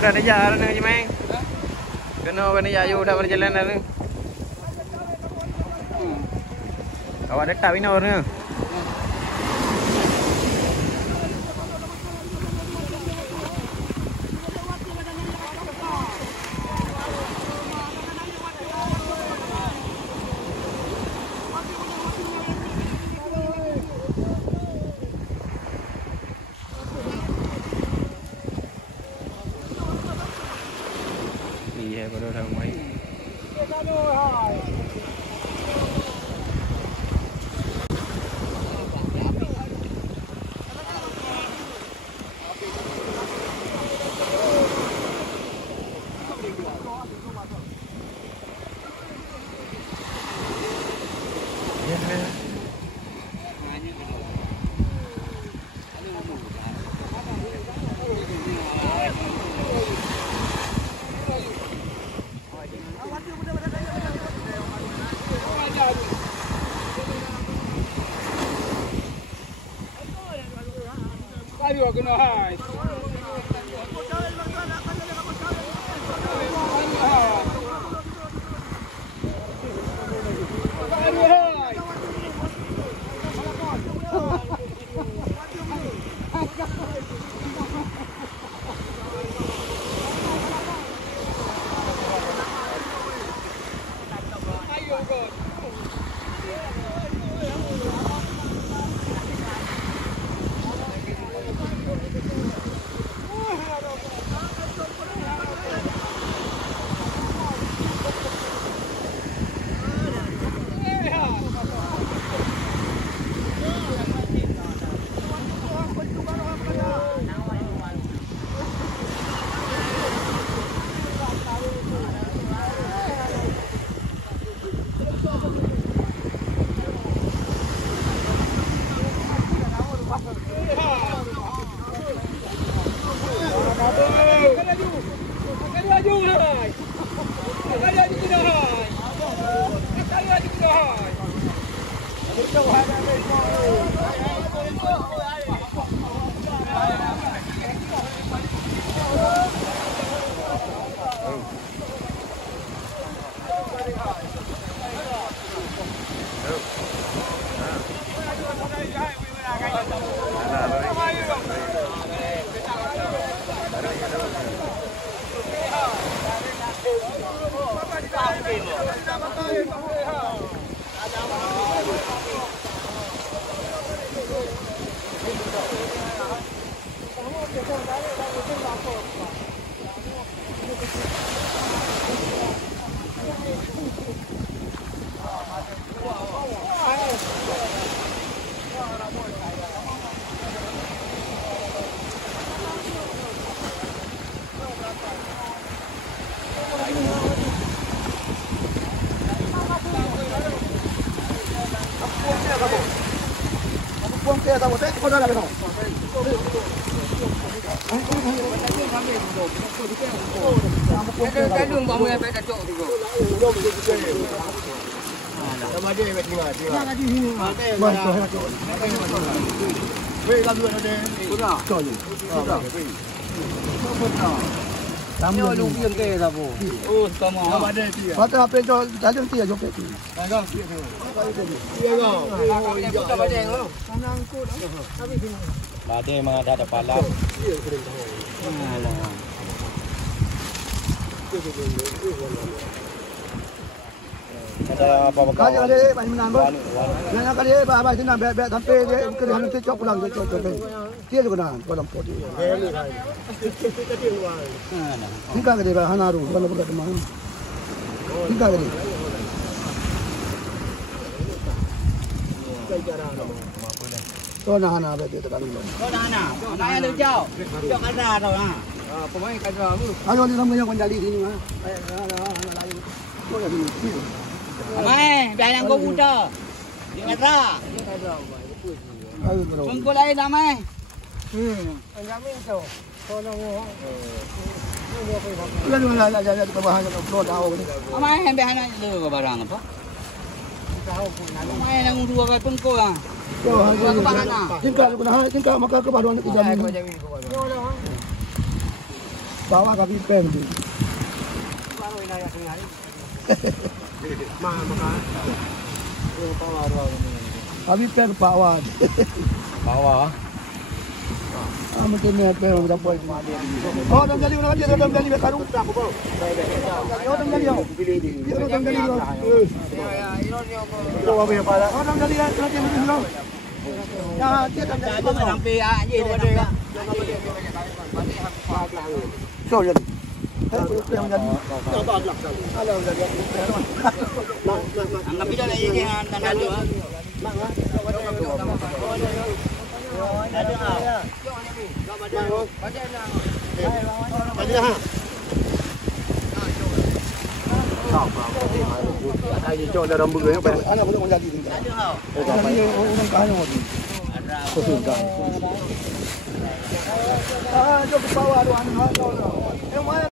Udah ada jalan nih, Cimeng. Kena ya udah perjalanan nih. Kau ada tawin orangnya. Iya, baru udah mulai. Ayo kena hai. Wei la dua ada. Sudah. Sudah. Kami lu yang ke dah bu. Oh, sama. Apa ada dia? Mata apa itu? Jalan dia jok itu. Agak dia tu. Dia kau. Kita badai lo. Badai memang ada palang. Ada apa-apa? Kaya kali banyak menang bu. Yang kali apa sih nak bet sampai dia kena hantu cok pulang cok. Dia juga nak pulang poti. Tinggal kali bah hanaru kalau bukan teman. Tinggal kali. Kau nak hana bet dia tekan. Kau dah nak? Nak yang tu jauh. Jauh kada tau lah. Pemain kadra lu. Ayo ni sama yang kondali sini mah. Lain. Kau yang ni. Amai, biar yang kau muda. Dia kada. Ayo bro. Tunggu lain amai. Lalu la ke bahan ke floor tahu ni. Amai, biar anak tu ke barang apa? Amai yang dua ke tunggu lah. Tinggal tinggal maka ke badan ni kejam. Bawa kaki pen tu. Kami pen bawa. Bawa. Mungkin ni pen orang dapat. Oh, dalam jadi orang dia dalam jadi karung. Oh, dalam jadi. Dia dalam jadi. Oh, apa yang pada? Oh, dalam jadi nanti mungkin dulu. Ya, dia dalam jadi. Sampai aje dia. So jadi. Yang jadi. Ada jadi. Anggap itu lagi yang tanda tu. Ada jauh dalam buku apa? Anak pun orang jadi. Jadi orang kaya orang. Jauh ke bawah tu anak. Yang mana